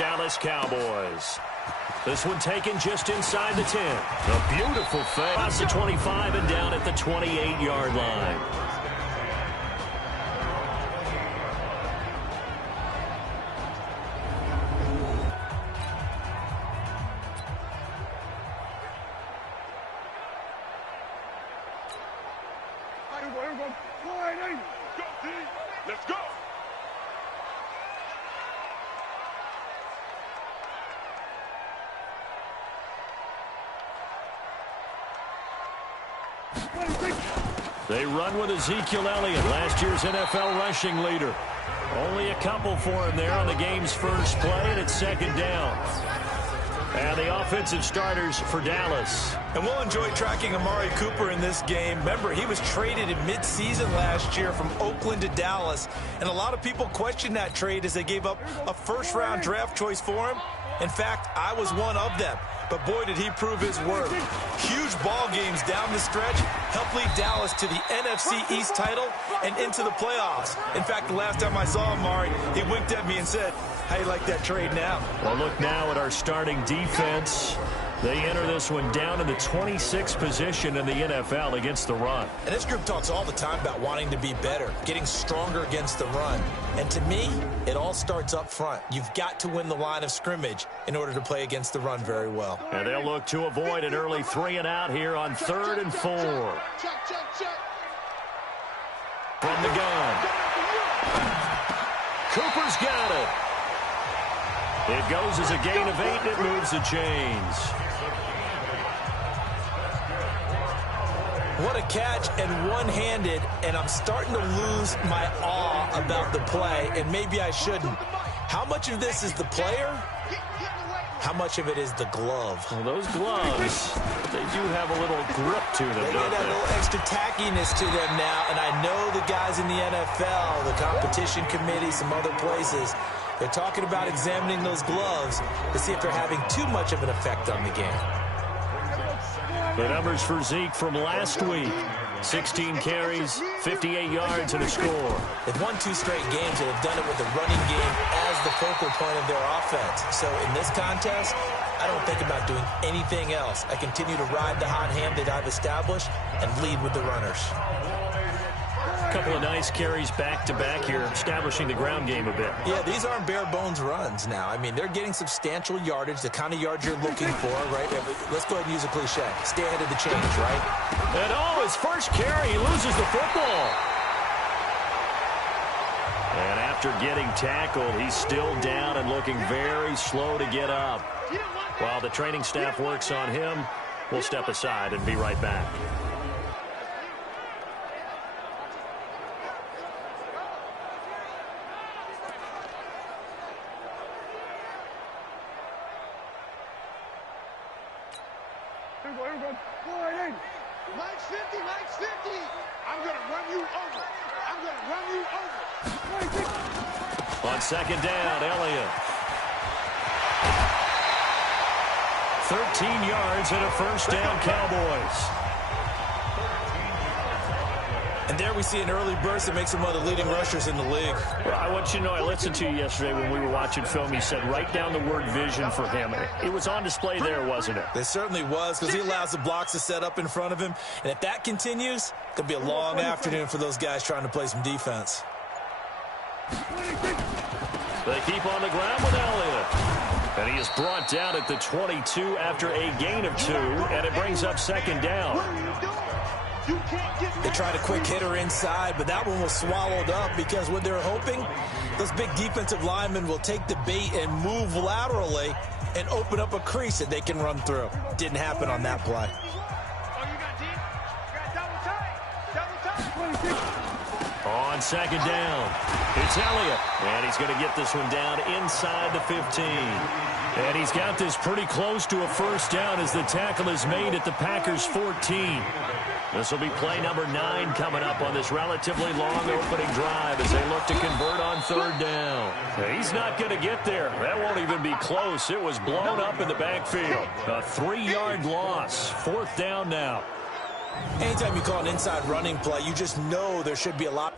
Dallas Cowboys. This one taken just inside the 10. A beautiful fake. Across the 25 and down at the 28-yard line. Let's go. They run with Ezekiel Elliott, last year's NFL rushing leader. Only a couple for him there on the game's first play, and it's second down. And the offensive starters for Dallas. And we'll enjoy tracking Amari Cooper in this game. Remember, he was traded in midseason last year from Oakland to Dallas. And a lot of people questioned that trade as they gave up a first-round draft choice for him. In fact, I was one of them. But boy, did he prove his worth. Huge ball games down the stretch helped lead Dallas to the NFC East title and into the playoffs. In fact, the last time I saw Amari, he winked at me and said, "How you like that trade now?" Well, look now at our starting defense. They enter this one down in the 26th position in the NFL against the run. And this group talks all the time about wanting to be better, getting stronger against the run. And to me, it all starts up front. You've got to win the line of scrimmage in order to play against the run very well. And they'll look to avoid an early 3 and out here on 3rd and 4. From the gun. Cooper's got it. It goes as a gain of 8, and it moves the chains. What a catch, and one-handed, and I'm starting to lose my awe about the play, and maybe I shouldn't. How much of this is the player? How much of it is the glove? Well, those gloves, they do have a little grip to them, They don't get a they? little extra tackiness to them now, and I know the guys in the NFL, the competition committee, some other places, they're talking about examining those gloves to see if they're having too much of an effect on the game. The numbers for Zeke from last week. 16 carries, 58 yards, and a score. They've won 2 straight games and have done it with the running game as the focal point of their offense. So in this contest, I don't think about doing anything else. I continue to ride the hot hand that I've established and lead with the runners. A couple of nice carries back-to-back here, establishing the ground game a bit. Yeah, these aren't bare-bones runs now. I mean, they're getting substantial yardage, the kind of yards you're looking for, right? Let's go ahead and use a cliche. Stay ahead of the change, right? And oh, his first carry, he loses the football. And after getting tackled, he's still down and looking very slow to get up. While the training staff works on him, we'll step aside and be right back. Mike's 50, Mike's 50. I'm going to run you over. I'm going to run you over. On second down, Elliott. 13 yards and a first down, Cowboys. And there we see an early burst that makes him one of the leading rushers in the league. Well, I want you to know, I listened to you yesterday when we were watching film. You said write down the word vision for him. It was on display there, wasn't it? It certainly was, because he allows the blocks to set up in front of him. And if that continues, it's going to be a long afternoon for those guys trying to play some defense. They keep on the ground with Elliott. And he is brought down at the 22 after a gain of 2, and it brings up second down. They tried a quick hitter inside, but that one was swallowed up because what they're hoping, those big defensive linemen will take the bait and move laterally and open up a crease that they can run through. Didn't happen on that play. On second down, it's Elliott, and he's going to get this one down inside the 15. And he's got this pretty close to a first down as the tackle is made at the Packers' 14. This will be play number 9 coming up on this relatively long opening drive as they look to convert on third down. He's not going to get there. That won't even be close. It was blown up in the backfield. A 3-yard loss. Fourth down now. Anytime you call an inside running play, you just know there should be a lot.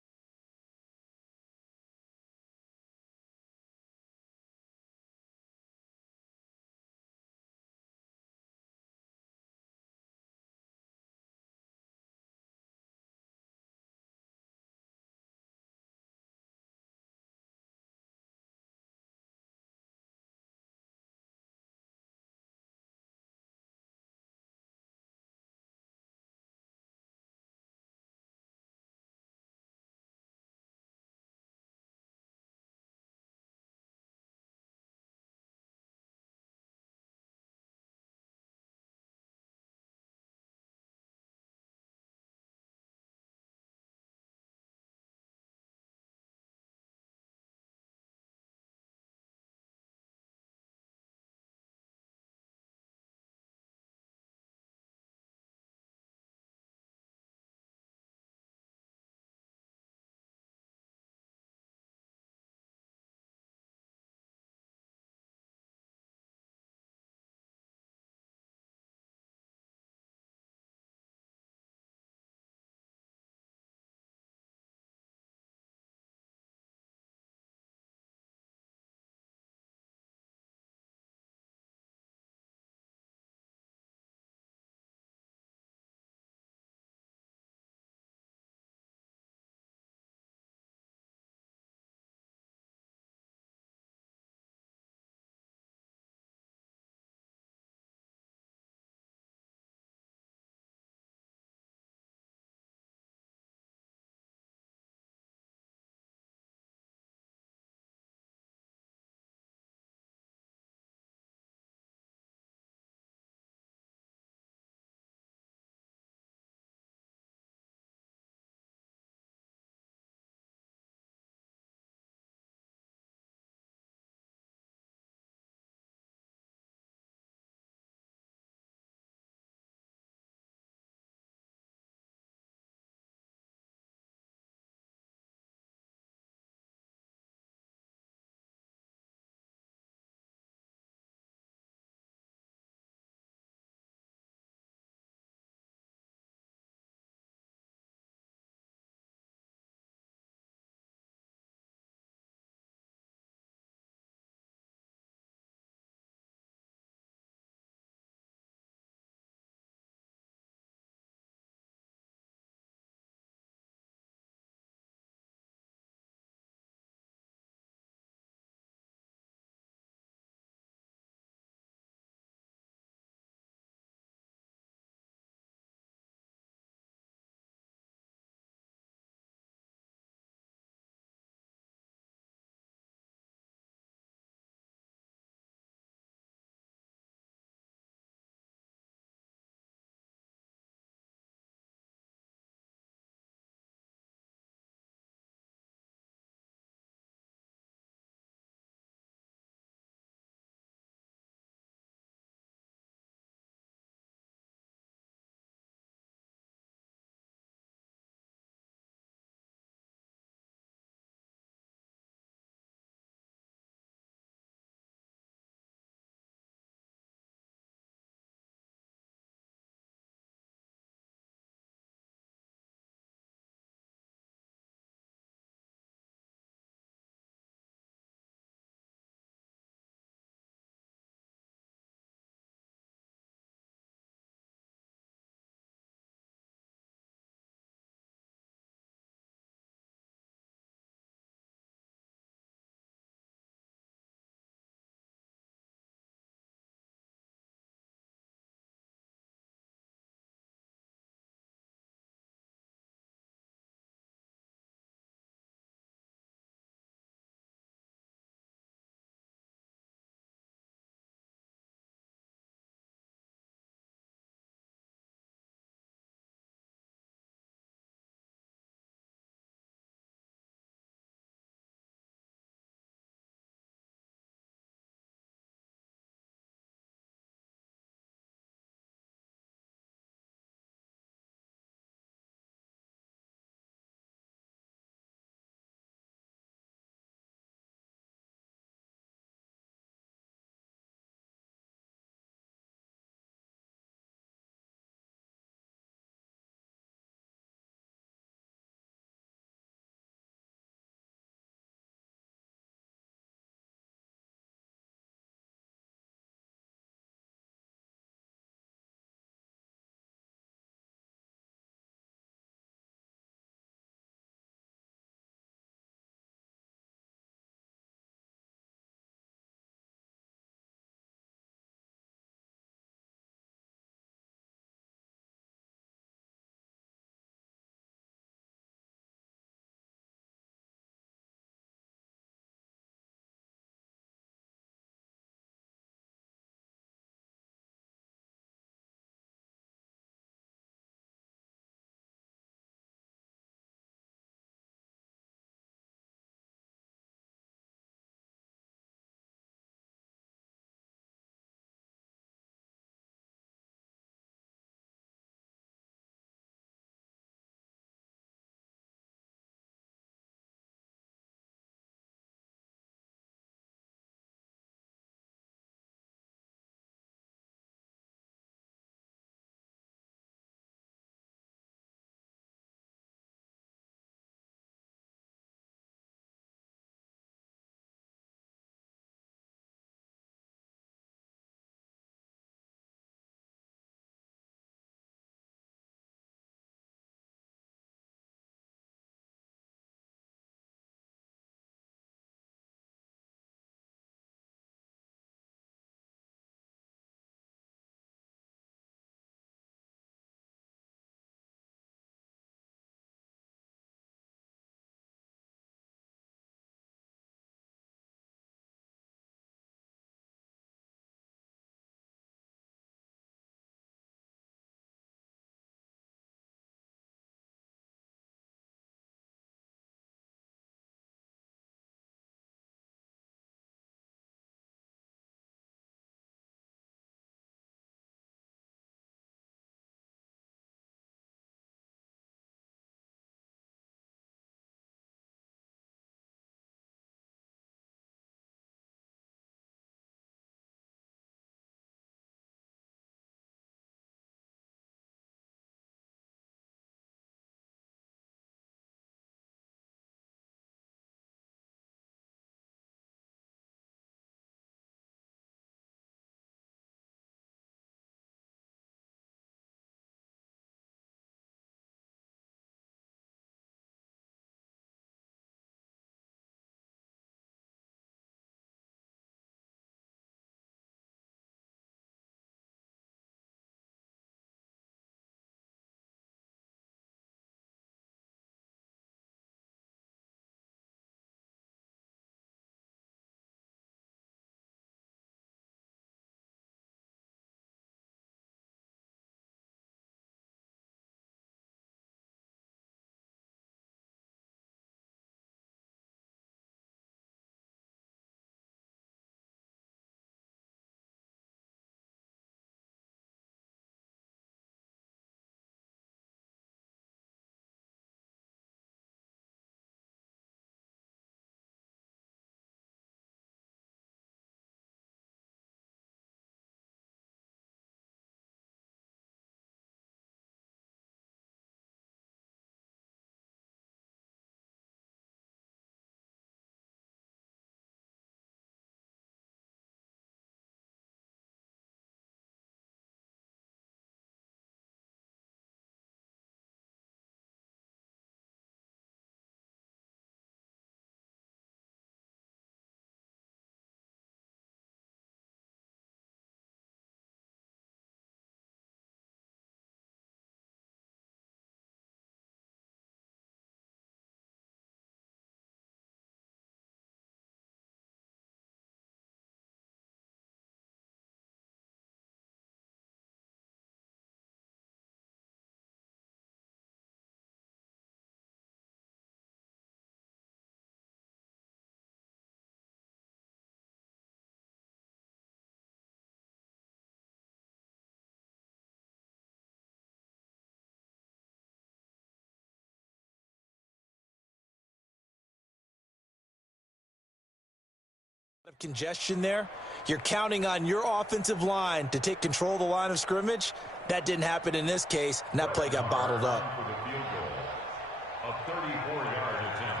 Congestion there. You're counting on your offensive line to take control of the line of scrimmage. That didn't happen in this case, and that play got bottled up. A 34-yard attempt.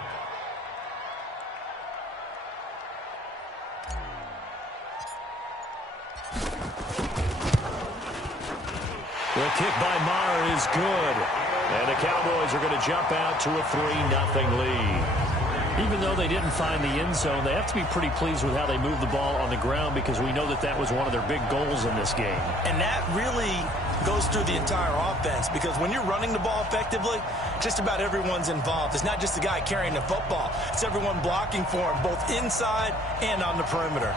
The kick by Maher is good. And the Cowboys are going to jump out to a 3-0 lead. Even though they didn't find the end zone, they have to be pretty pleased with how they moved the ball on the ground because we know that that was one of their big goals in this game. And that really goes through the entire offense because when you're running the ball effectively, just about everyone's involved. It's not just the guy carrying the football. It's everyone blocking for him, both inside and on the perimeter.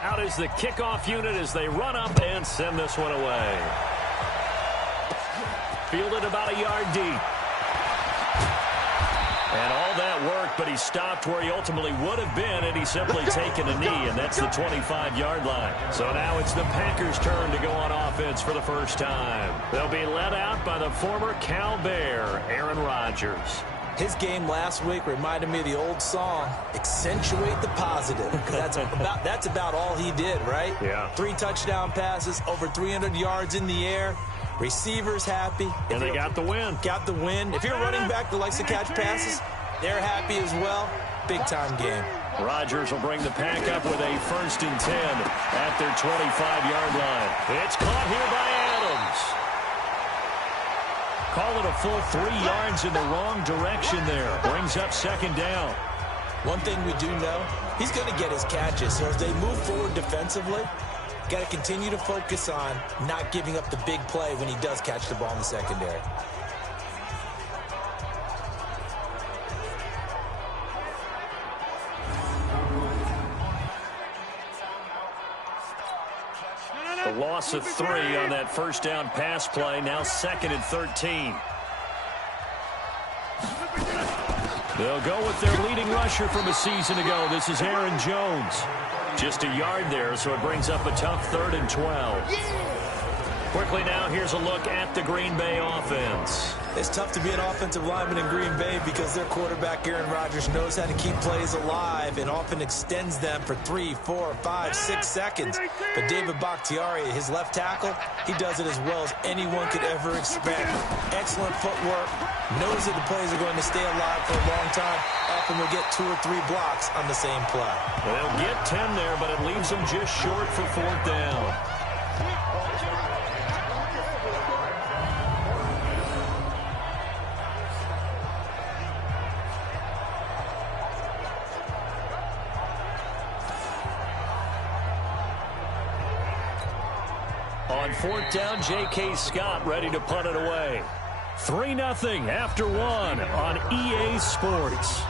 Out is the kickoff unit as they run up and send this one away. Fielded about a yard deep. And all that worked, but he stopped where he ultimately would have been, and he's simply taken a knee, and that's the 25-yard line. So now it's the Packers' turn to go on offense for the first time. They'll be led out by the former Cal Bear, Aaron Rodgers. His game last week reminded me of the old song, Accentuate the Positive. That's about all he did, right? Yeah. 3 touchdown passes, over 300 yards in the air. Receivers happy. And they got the win. Got the win. If you're running back that likes to catch passes, they're happy as well. Big-time game. Rodgers will bring the pack up with a 1st and 10 at their 25-yard line. It's caught here by Adams. Call it a full 3 yards in the wrong direction there. Brings up 2nd down. One thing we do know, he's going to get his catches. So as they move forward defensively, got to continue to focus on not giving up the big play when he does catch the ball in the secondary. A loss of 3 on that 1st down pass play. Now 2nd and 13. They'll go with their leading rusher from a season ago. This is Aaron Jones. Just a yard there, so it brings up a tough 3rd and 12. Quickly now, here's a look at the Green Bay offense. It's tough to be an offensive lineman in Green Bay because their quarterback, Aaron Rodgers, knows how to keep plays alive and often extends them for 3, 4, 5, 6 seconds. But David Bakhtiari, his left tackle, he does it as well as anyone could ever expect. Excellent footwork, knows that the plays are going to stay alive for a long time. Often will get 2 or 3 blocks on the same play. They'll get 10 there, but it leaves them just short for 4th down. On 4th down, J.K. Scott ready to punt it away. 3-0 after 1 on EA Sports.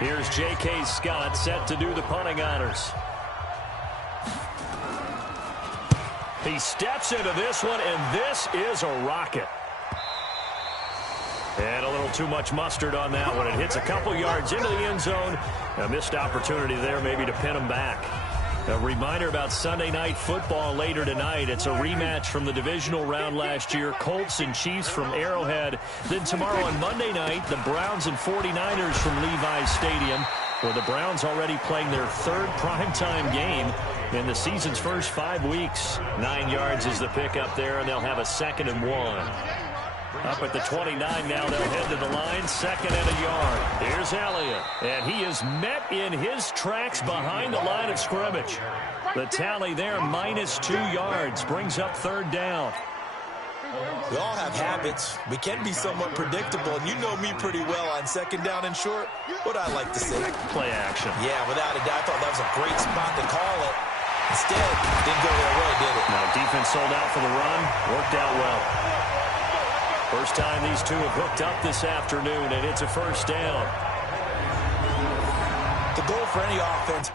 Here's J.K. Scott set to do the punting honors. He steps into this one, and this is a rocket. And a little too much mustard on that one. It hits a couple yards into the end zone. A missed opportunity there maybe to pin him back. A reminder about Sunday Night Football later tonight. It's a rematch from the divisional round last year. Colts and Chiefs from Arrowhead. Then tomorrow on Monday night, the Browns and 49ers from Levi's Stadium, where the Browns already playing their 3rd primetime game in the season's first 5 weeks. 9 yards is the pickup there, and they'll have a 2nd and 1. Up at the 29 now, they'll head to the line, 2nd and a yard. Here's Elliott, and he is met in his tracks behind the line of scrimmage. The tally there, -2 yards, brings up 3rd down. We all have habits. We can be somewhat predictable, and you know me pretty well on 2nd down and short. What I like to see. Play action. Yeah, without a doubt, I thought that was a great spot to call it. Instead, didn't go their way, did it? Now, defense sold out for the run. Worked out well. First time these two have hooked up this afternoon, and it's a 1st down. The goal for any offense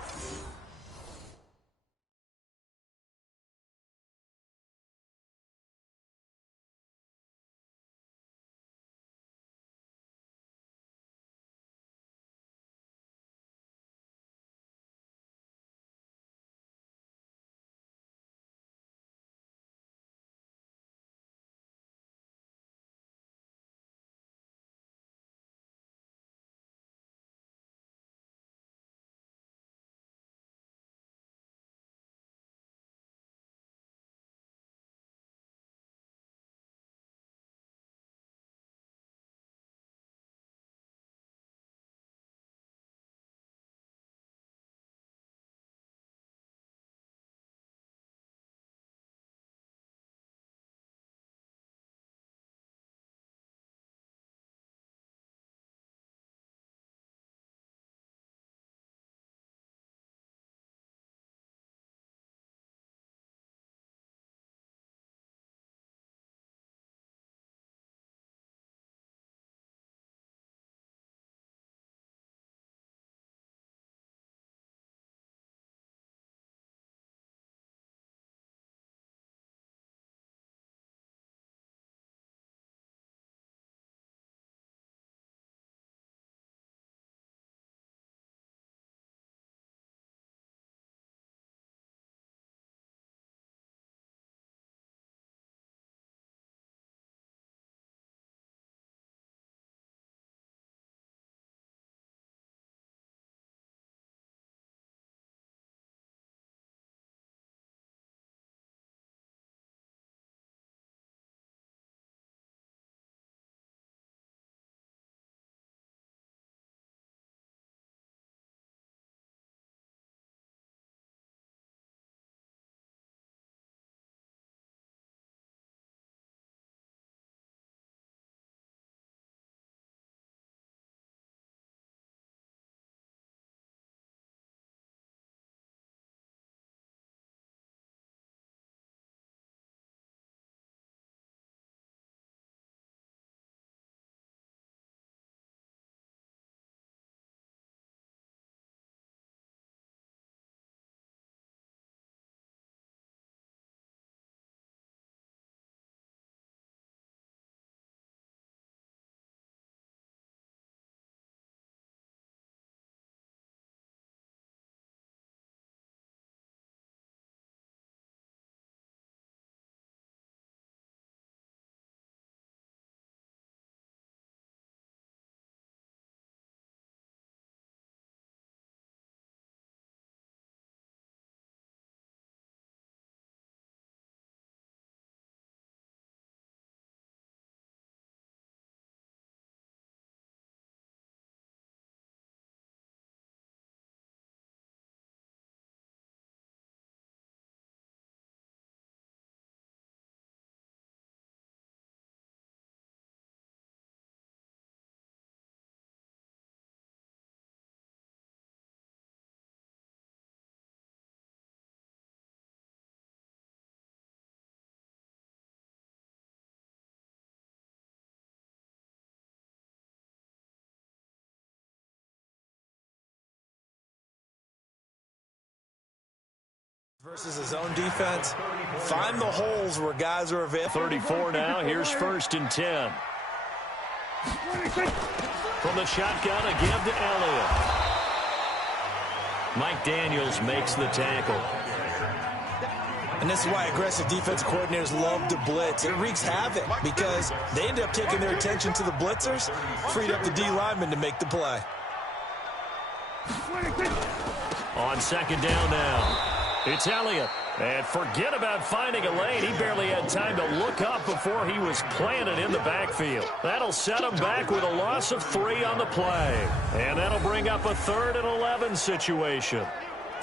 Versus his own defense, find the holes where guys are available. 34 now. Here's 1st and 10. From the shotgun, a give to Elliott. Mike Daniels makes the tackle. And this is why aggressive defense coordinators love to blitz. It wreaks havoc because they end up taking their attention to the blitzers, freed up the D lineman to make the play. On 2nd down now. It's Elliott. And forget about finding a lane. He barely had time to look up before he was planted in the backfield. That'll set him back with a loss of 3 on the play. And that'll bring up a 3rd and 11 situation.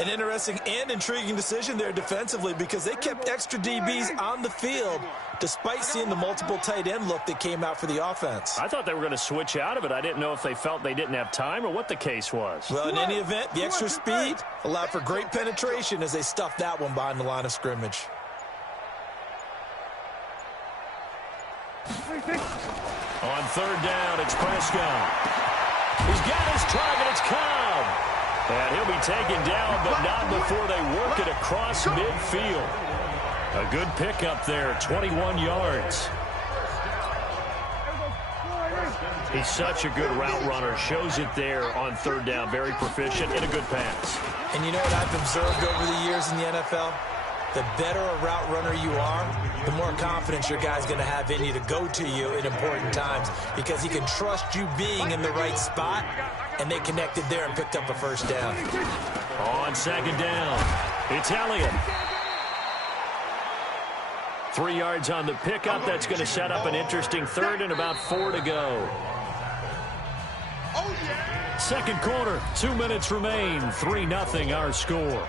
An interesting and intriguing decision there defensively because they kept extra DBs on the field despite seeing the multiple tight end look that came out for the offense. I thought they were going to switch out of it. I didn't know if they felt they didn't have time or what the case was. Well, in any event, the extra speed allowed for great penetration as they stuffed that one behind the line of scrimmage. On 3rd down, it's Prescott. He's got his target. It's Cobb. And he'll be taken down, but not before they work it across midfield. A good pickup there, 21 yards. He's such a good route runner. Shows it there on 3rd down. Very proficient and a good pass. And you know what I've observed over the years in the NFL? The better a route runner you are, the more confidence your guy's going to have in you to go to you in important times because he can trust you being in the right spot, and they connected there and picked up a 1st down. On 2nd down, it's Elliott. 3 yards on the pickup. That's going to set up an interesting 3rd and about 4 to go. 2nd quarter, 2 minutes remain. 3-0 our score.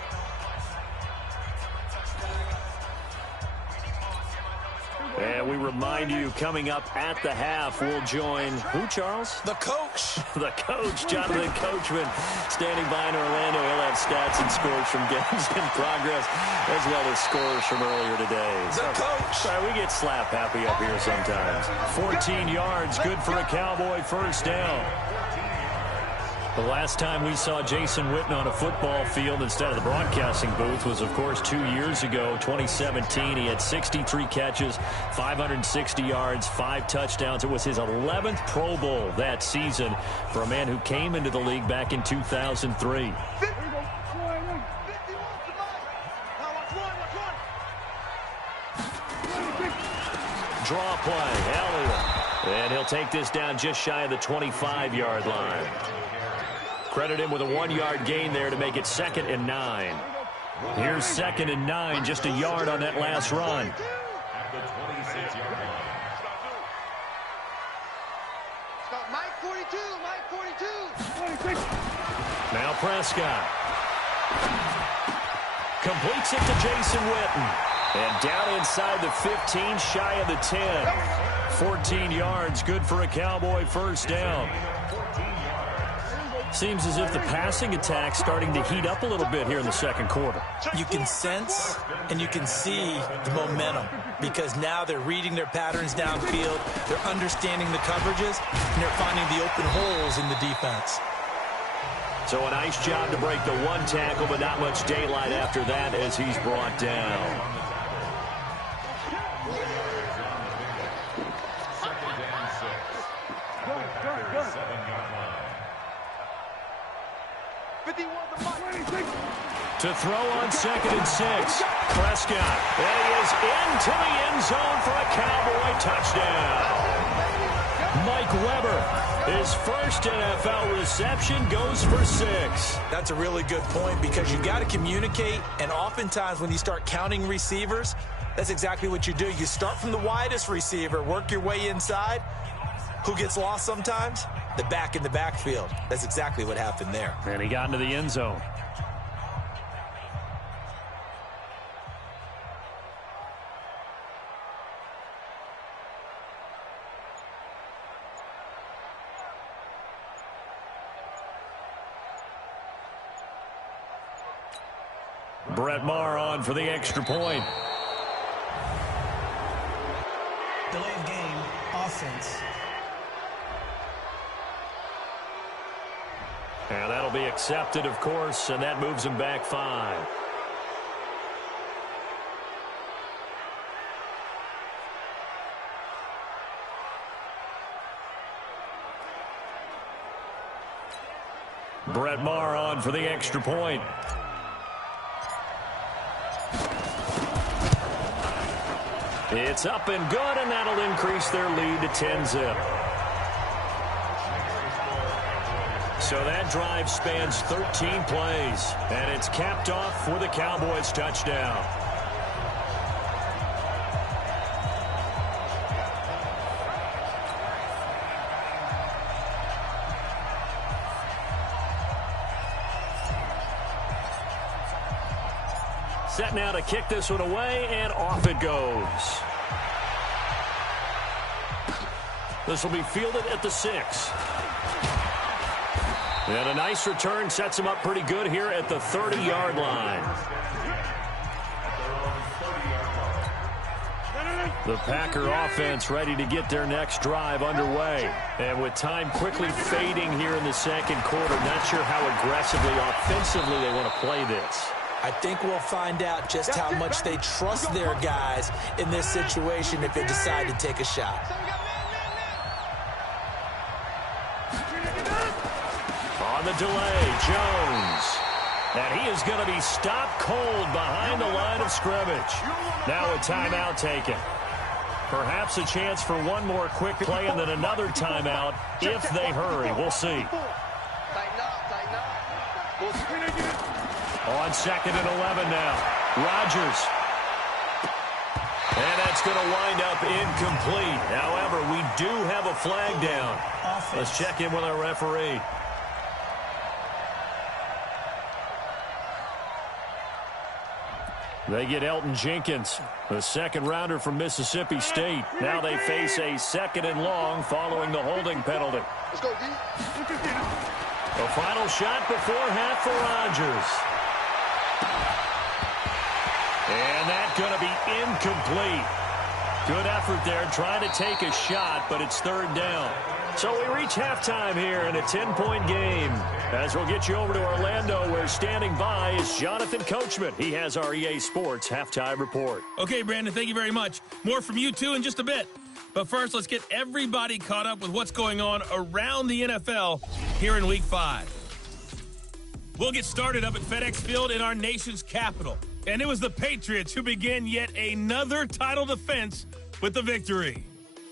And we remind you, coming up at the half, we'll join who, Charles? The coach. The coach, Jonathan Coachman, standing by in Orlando. He'll have stats and scores from games in progress, as well as scores from earlier today. The coach. Sorry, we get slap happy up here sometimes. 14 yards, good for a Cowboy 1st down. The last time we saw Jason Witten on a football field instead of the broadcasting booth was, of course, 2 years ago, 2017. He had 63 catches, 560 yards, 5 touchdowns. It was his 11th Pro Bowl that season for a man who came into the league back in 2003. Draw play, Elliott. And he'll take this down just shy of the 25-yard line. Credit him with a 1-yard gain there to make it 2nd and 9. Here's 2nd and 9, just a yard on that last run. At the 26-yard line. Stop Mike 42, Mike 42. Now Prescott. Completes it to Jason Witten. And down inside the 15, shy of the 10. 14 yards, good for a Cowboy 1st down. Seems as if the passing attack's starting to heat up a little bit here in the 2nd quarter. You can sense and you can see the momentum because now they're reading their patterns downfield, they're understanding the coverages, and they're finding the open holes in the defense. So a nice job to break the 1 tackle, but not much daylight after that as he's brought down. To throw on 2nd and 6. Prescott. And he is into the end zone for a Cowboy touchdown. Mike Weber, his first NFL reception, goes for 6. That's a really good point because you got to communicate, and oftentimes when you start counting receivers, that's exactly what you do. You start from the widest receiver, work your way inside. Who gets lost sometimes? The back in the backfield. That's exactly what happened there. And he got into the end zone. Brett Maher on for the extra point. Delay of game, offense. And that'll be accepted, of course, and that moves him back 5. Brett Maher on for the extra point. It's up and good, and that'll increase their lead to 10-zip. So that drive spans 13 plays, and it's capped off for the Cowboys touchdown. Set now to kick this one away, and off it goes. This will be fielded at the 6. And a nice return sets him up pretty good here at the 30-yard line. The Packer offense ready to get their next drive underway. And with time quickly fading here in the second quarter, not sure how aggressively, offensively they want to play this. I think we'll find out just how much they trust their guys in this situation if they decide to take a shot. On the delay, Jones. And he is going to be stopped cold behind the line of scrimmage. Now a timeout taken. Perhaps a chance for one more quick play and then another timeout if they hurry. We'll see. On 2nd and 11 now. Rodgers. And that's going to wind up incomplete. However, we do have a flag down. Let's check in with our referee. They get Elton Jenkins, the second rounder from Mississippi State. Now they face a 2nd and long following the holding penalty. Let's go, D. The final shot before half for Rodgers. And that's going to be incomplete. Good effort there trying to take a shot, but it's 3rd down. So we reach halftime here in a 10-point game. As we'll get you over to Orlando, where standing by is Jonathan Coachman. He has our EA Sports halftime report. Okay, Brandon, thank you very much. More from you, too, in just a bit. But first, let's get everybody caught up with what's going on around the NFL here in Week 5. We'll get started up at FedEx Field in our nation's capital. And it was the Patriots who began yet another title defense with the victory.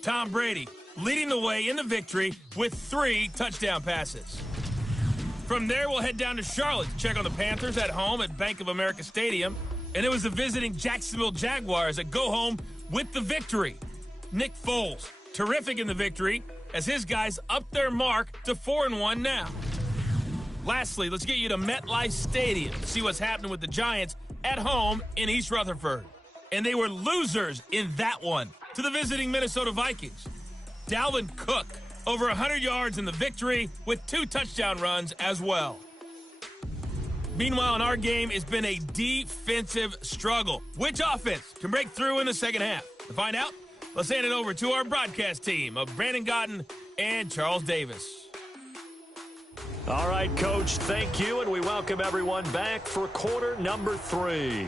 Tom Brady leading the way in the victory with 3 touchdown passes. From there, we'll head down to Charlotte to check on the Panthers at home at Bank of America Stadium. And it was the visiting Jacksonville Jaguars that go home with the victory. Nick Foles, terrific in the victory, as his guys up their mark to 4-1 now. Lastly, let's get you to MetLife Stadium to see what's happening with the Giants at home in East Rutherford. And they were losers in that one to the visiting Minnesota Vikings. Dalvin Cook, over 100 yards in the victory with 2 touchdown runs as well. Meanwhile, in our game, it's been a defensive struggle. Which offense can break through in the second half? To find out, let's hand it over to our broadcast team of Brandon Gotten and Charles Davis. All right, Coach, thank you, and we welcome everyone back for quarter number 3.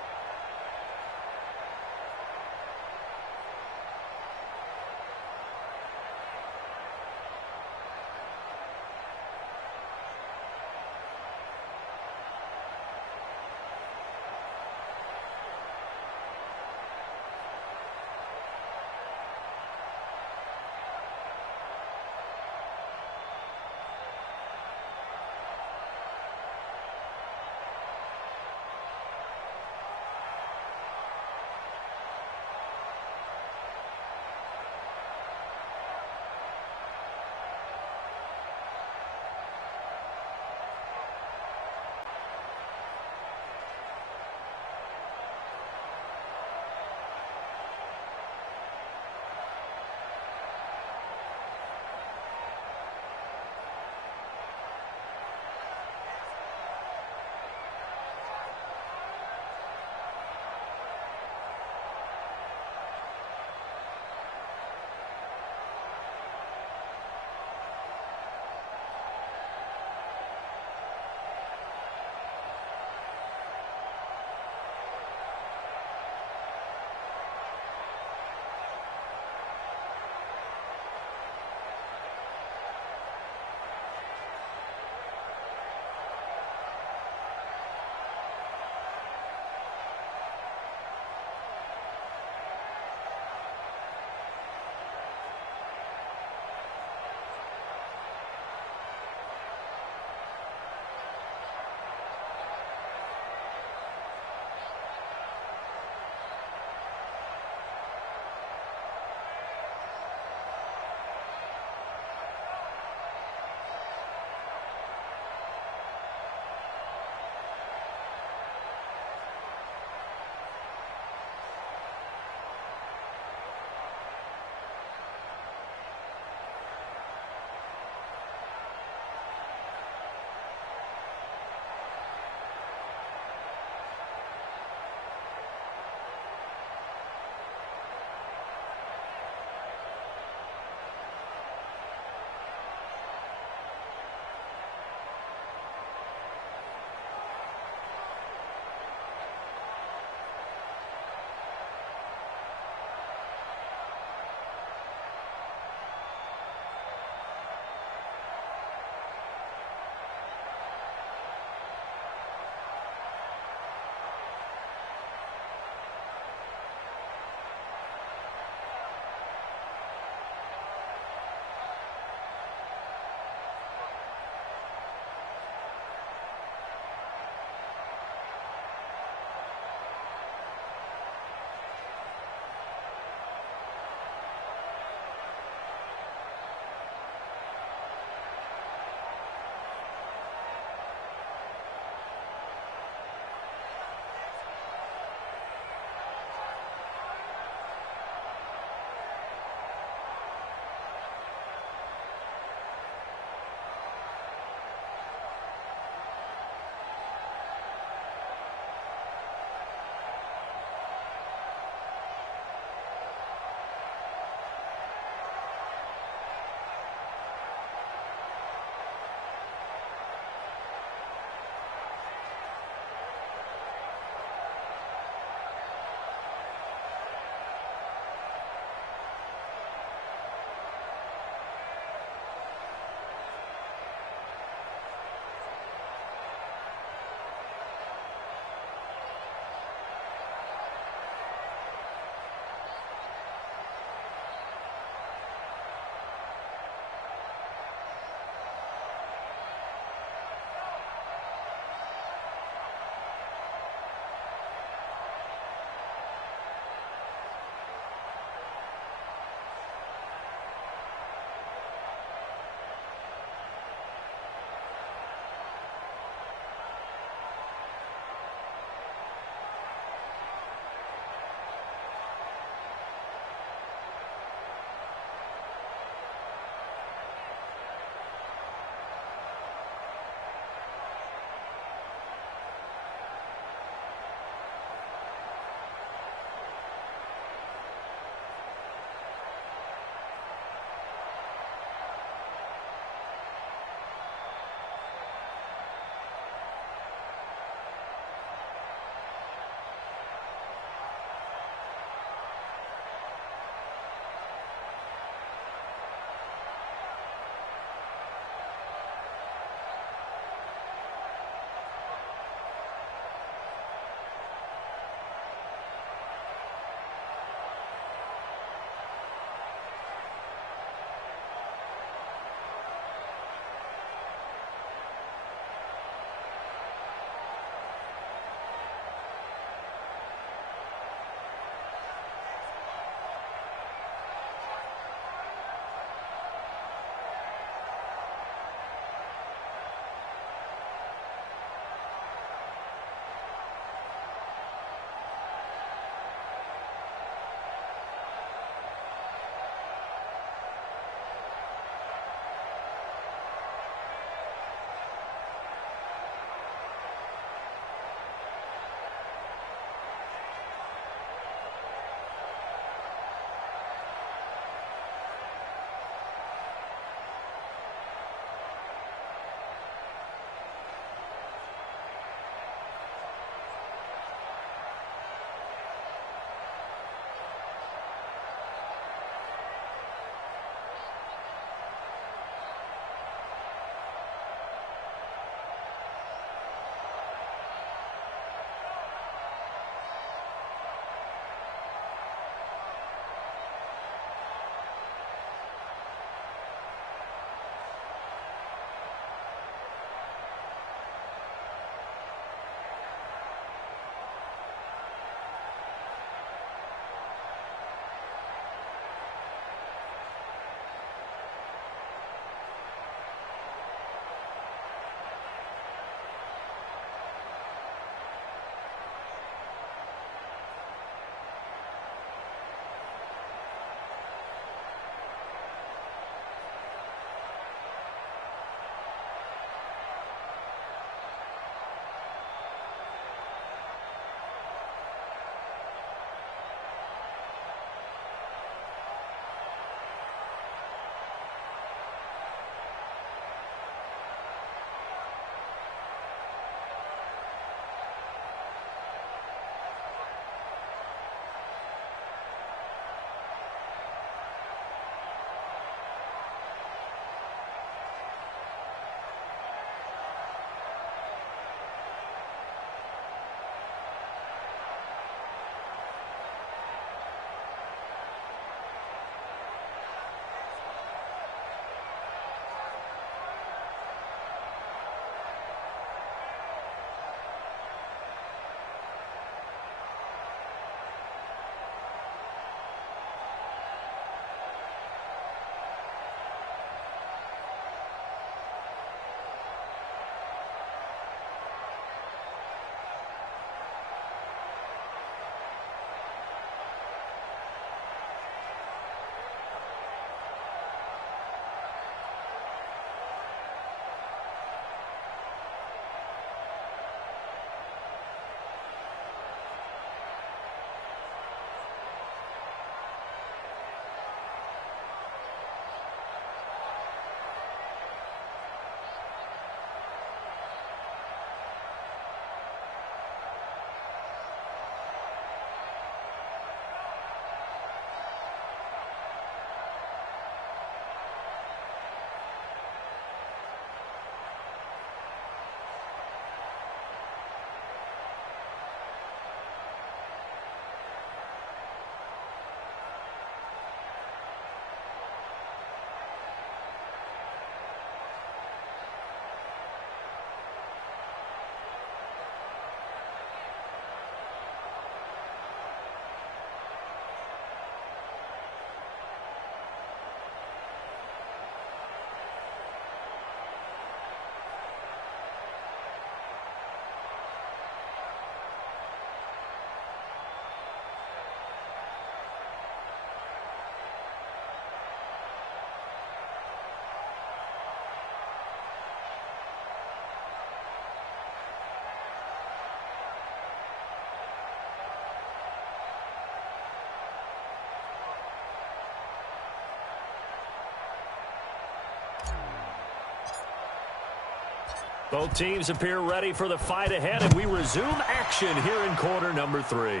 Both teams appear ready for the fight ahead, and we resume action here in quarter number 3.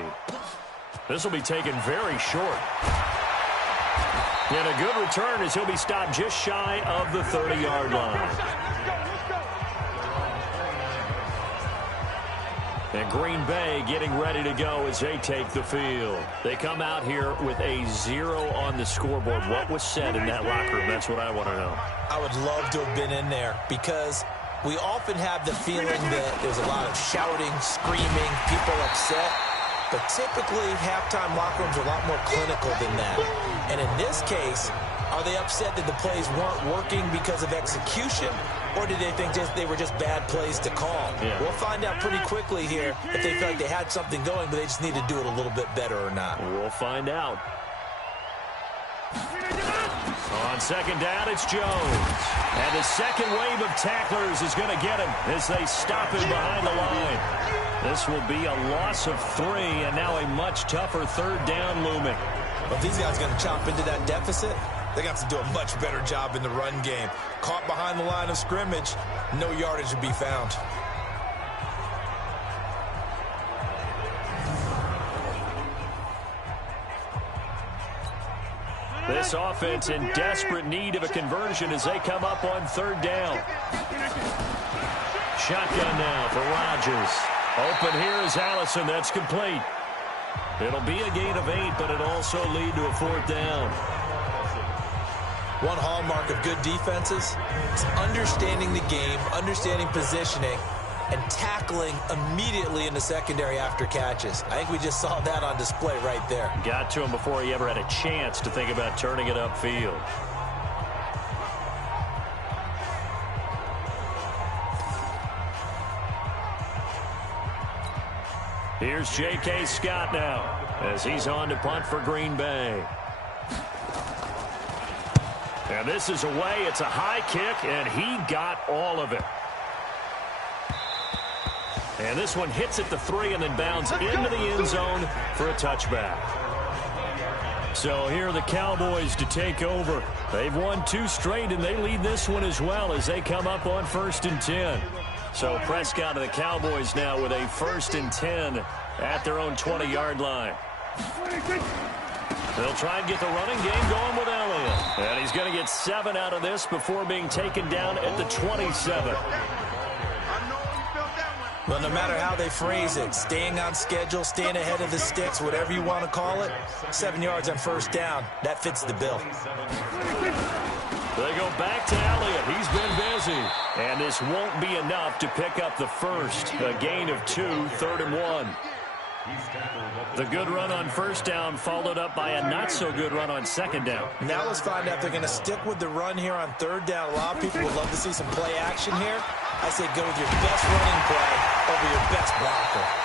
This will be taken very short. And a good return as he'll be stopped just shy of the 30-yard line. And Green Bay getting ready to go as they take the field. They come out here with a 0 on the scoreboard. What was said in that locker room? That's what I want to know. I would love to have been in there because we often have the feeling that there's a lot of shouting, screaming, people upset. But typically, halftime locker rooms are a lot more clinical than that. And in this case, are they upset that the plays weren't working because of execution? Or did they think they were just bad plays to call? Yeah. We'll find out pretty quickly here if they feel like they had something going, but they just need to do it a little bit better or not. We'll find out. On second down, it's Jones. And the second wave of tacklers is going to get him as they stop him behind the line. This will be a loss of 3, and now a much tougher third down looming. But these guys are going to chop into that deficit. They got to do a much better job in the run game. Caught behind the line of scrimmage, no yardage to be found. This offense in desperate need of a conversion as they come up on third down. Shotgun now for Rodgers. Open here is Allison. That's complete. It'll be a gain of 8, but it'll also lead to a 4th down. One hallmark of good defenses is understanding the game, understanding positioning, and tackling immediately in the secondary after catches. I think we just saw that on display right there. Got to him before he ever had a chance to think about turning it upfield. Here's J.K. Scott now as he's on to punt for Green Bay. And this is away. It's a high kick, and he got all of it. And this one hits at the 3 and then bounds into the end zone for a touchback. So here are the Cowboys to take over. They've won 2 straight, and they lead this one as well as they come up on 1st and 10. So Prescott and the Cowboys now with a 1st and 10 at their own 20-yard line. They'll try and get the running game going with Elliott. And he's going to get 7 out of this before being taken down at the 27. Well, no matter how they phrase it, staying on schedule, staying ahead of the sticks, whatever you want to call it, 7 yards on 1st down, that fits the bill. They go back to Elliott. He's been busy. And this won't be enough to pick up the first. A gain of 2, 3rd and 1. The good run on 1st down followed up by a not-so-good run on 2nd down. Now let's find out if they're going to stick with the run here on 3rd down. A lot of people would love to see some play action here. I say go with your best running play over your best blocker.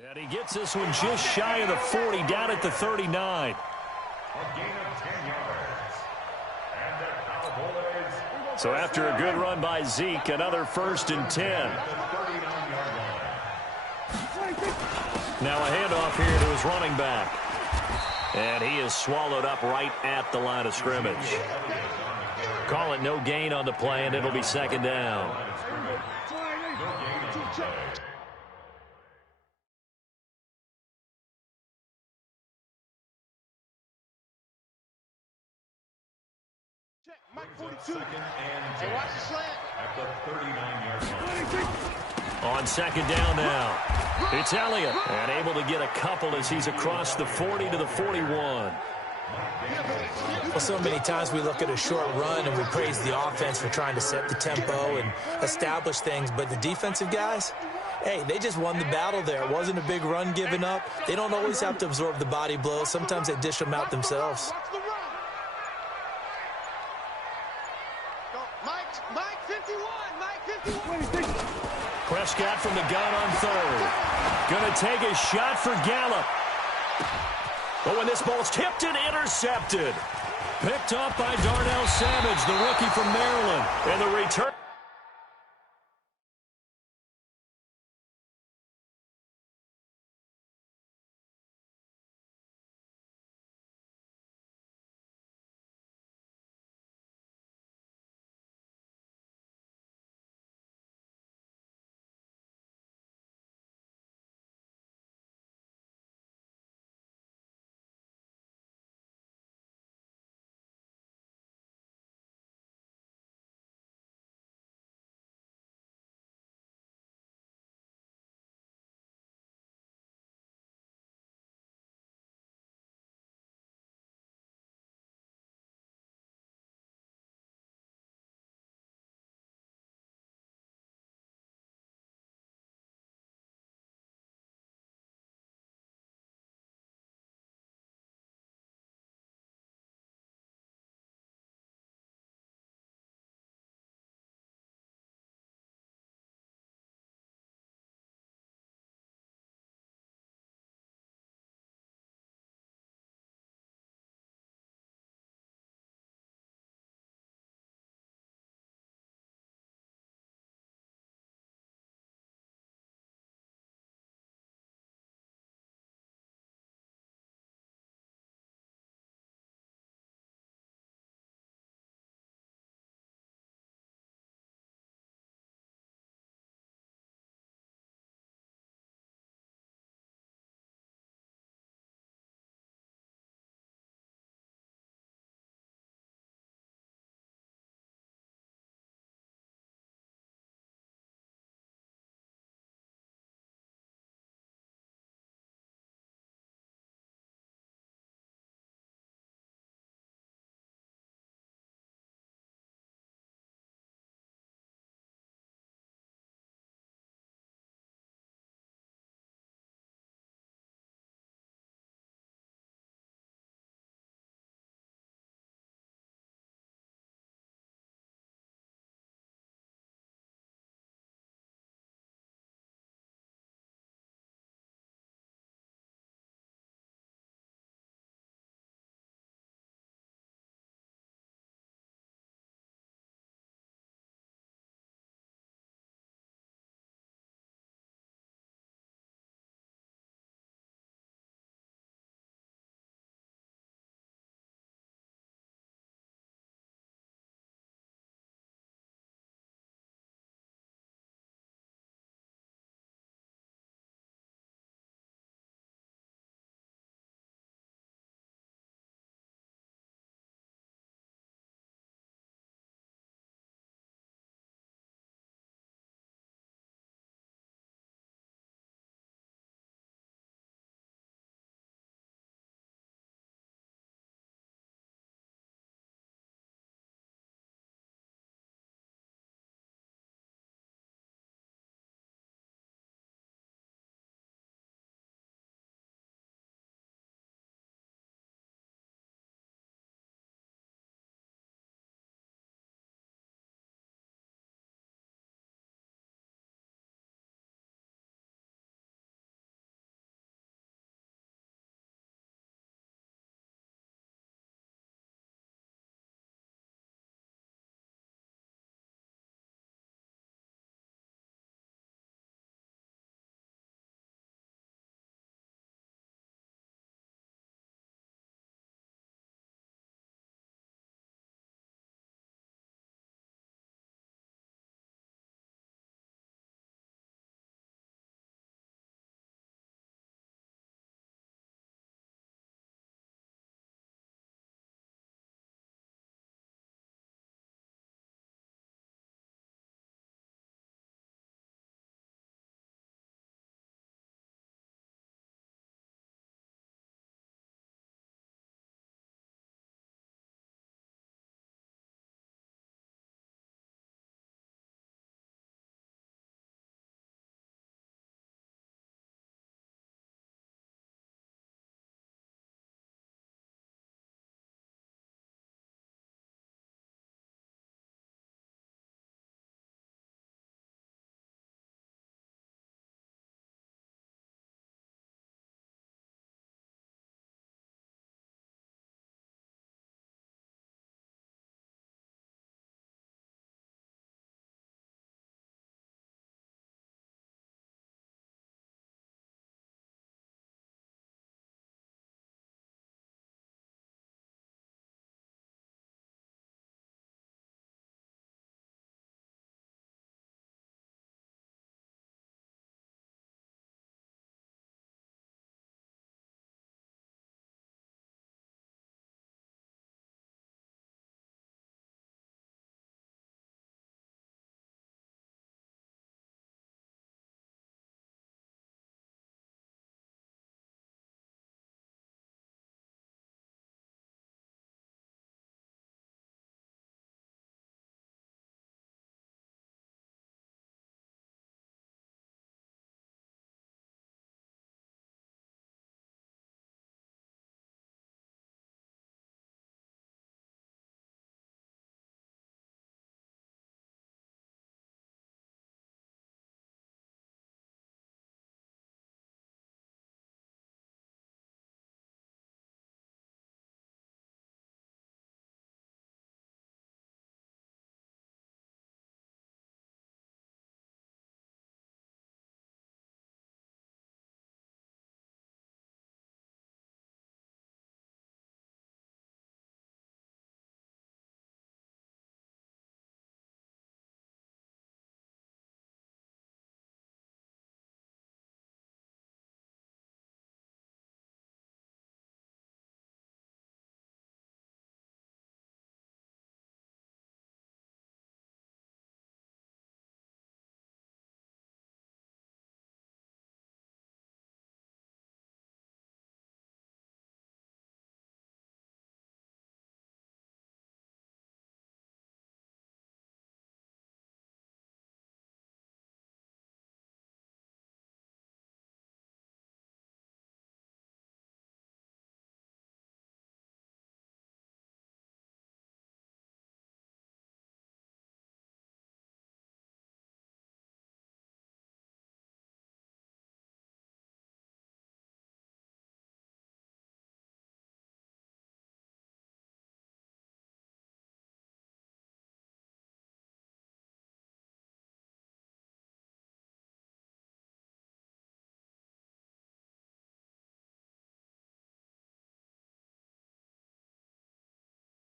And he gets this one just shy of the 40, down at the 39. A gain of 10 yards. And the Cowboys. So after a good run by Zeke, another 1st and 10. At the 39-yard line. Now a handoff here to his running back. And he is swallowed up right at the line of scrimmage. Call it no gain on the play, and it'll be 2nd down. No gain on the play. Check, Mike Brings up 42. 2nd and Hey, 10 watch the slant. at the 39-yard line. On 2nd down now, it's Elliott, and able to get a couple as he's across the 40 to the 41. Well, so many times we look at a short run and we praise the offense for trying to set the tempo and establish things, but the defensive guys, hey, they just won the battle there. It wasn't a big run given up. They don't always have to absorb the body blows. Sometimes they dish them out themselves. Watch the run. Go, Mike 51. Mike 51. Prescott from the gun on 3rd. Gonna take a shot for Gallup. But when this ball's tipped and intercepted. Picked up by Darnell Savage, the rookie from Maryland. And the return.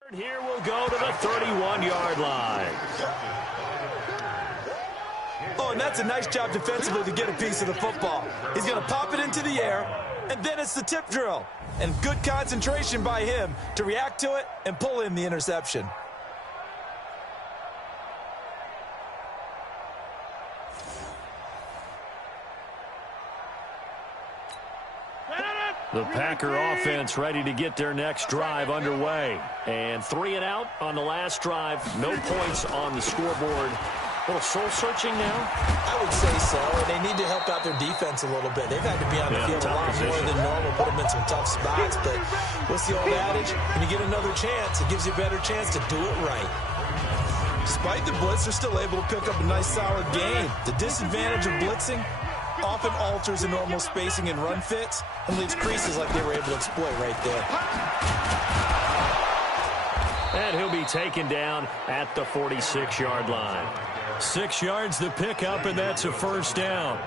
Here we'll go to the 31-yard line. Oh, and that's a nice job defensively to get a piece of the football. He's going to pop it into the air, and then it's the tip drill. And good concentration by him to react to it and pull in the interception. The Packer offense ready to get their next drive underway. And 3 and out on the last drive. No points on the scoreboard. A little soul-searching now? I would say so. And they need to help out their defense a little bit. They've had to be on the field a lot more than normal, put them in some tough spots. But what's the old adage? When you get another chance, it gives you a better chance to do it right. Despite the blitz, they're still able to pick up a nice, solid gain. The disadvantage of blitzing often alters the normal spacing and run fits and leaves creases like they were able to exploit right there. And he'll be taken down at the 46-yard line. 6 yards the pickup, and that's a first down.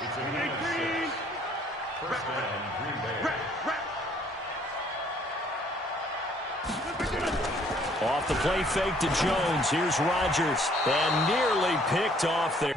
It's a gain of 6. First down, Green Bay. Off the play fake to Jones. Here's Rodgers. And nearly picked off there.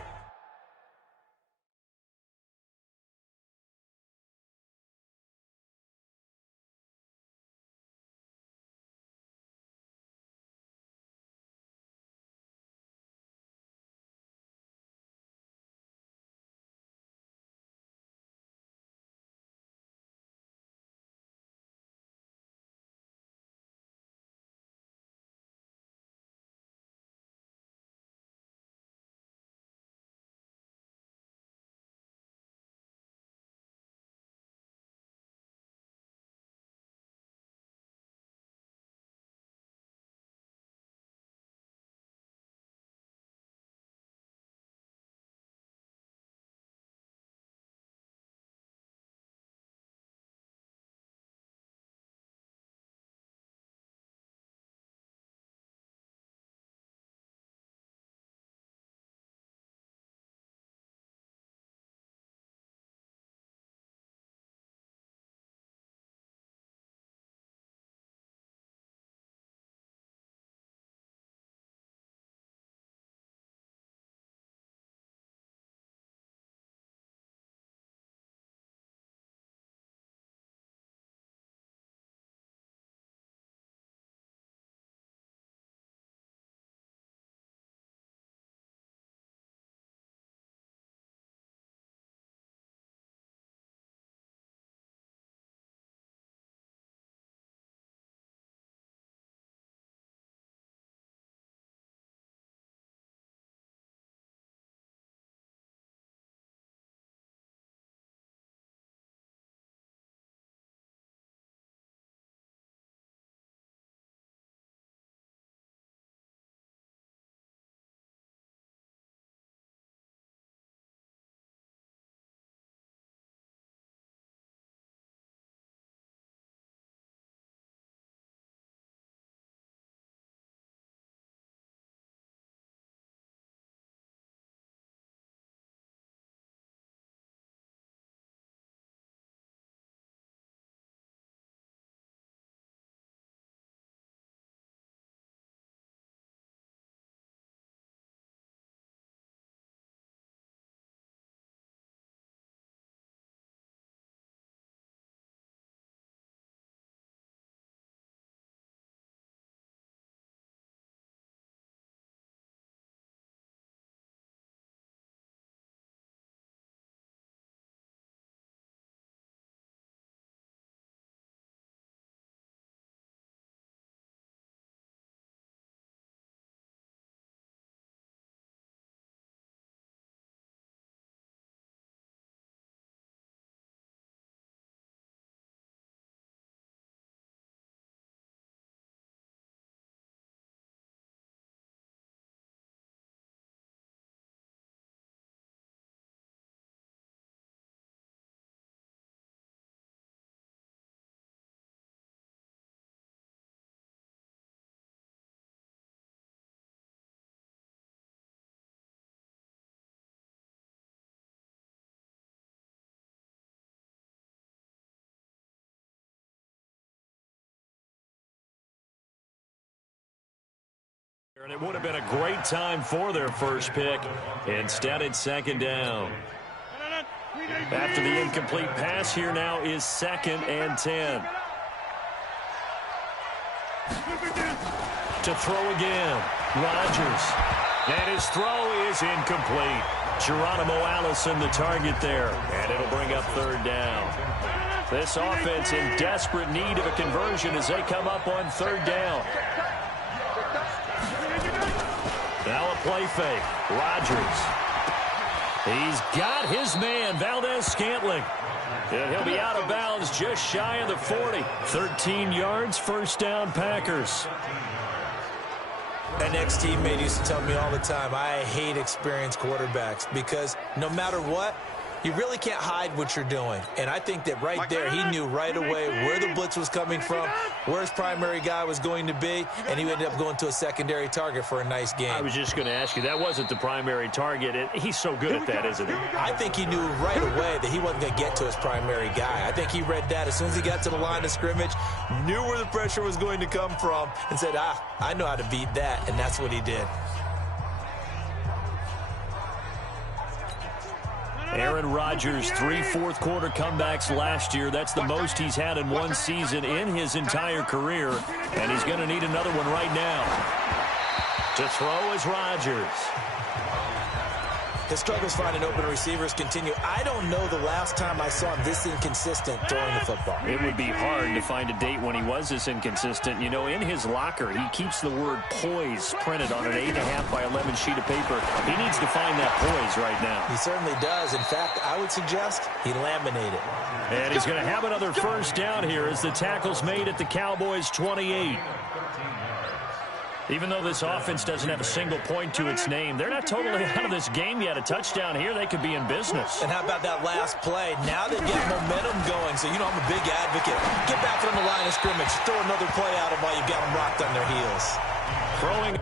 And it would have been a great time for their first pick. Instead, it's second down. After the incomplete pass, here now is 2nd and 10. To throw again, Rodgers. And his throw is incomplete. Geronimo Allison the target there. And it'll bring up 3rd down. This offense in desperate need of a conversion as they come up on 3rd down. Now a play fake. Rodgers. He's got his man, Valdez-Scantling. And he'll be out of bounds just shy of the 40. 13 yards, 1st down, Packers. An ex-teammate used to tell me all the time, I hate experienced quarterbacks because no matter what, you really can't hide what you're doing. And I think that right there, he knew right away where the blitz was coming from, where his primary guy was going to be, and he ended up going to a secondary target for a nice game. I was just going to ask you, that wasn't the primary target. He's so good at that, isn't he? I think he knew right away that he wasn't going to get to his primary guy. I think he read that as soon as he got to the line of scrimmage, knew where the pressure was going to come from, and said, I know how to beat that, and that's what he did. Aaron Rodgers, 3 fourth-quarter comebacks last year. That's the most he's had in one season in his entire career. And he's going to need another one right now. To throw is Rodgers. His struggles finding open receivers continue. I don't know the last time I saw him this inconsistent throwing the football. It would be hard to find a date when he was this inconsistent. You know, in his locker, he keeps the word poise printed on an 8.5 by 11 sheet of paper. He needs to find that poise right now. He certainly does. In fact, I would suggest he laminate it. And he's going to have another 1st down here as the tackle's made at the Cowboys' 28. Even though this offense doesn't have a single point to its name, they're not totally out of this game yet. A touchdown here, they could be in business. And how about that last play? Now they get momentum going. So, you know, I'm a big advocate. Get back on the line of scrimmage. Throw another play out of while you've got them rocked on their heels. Throwing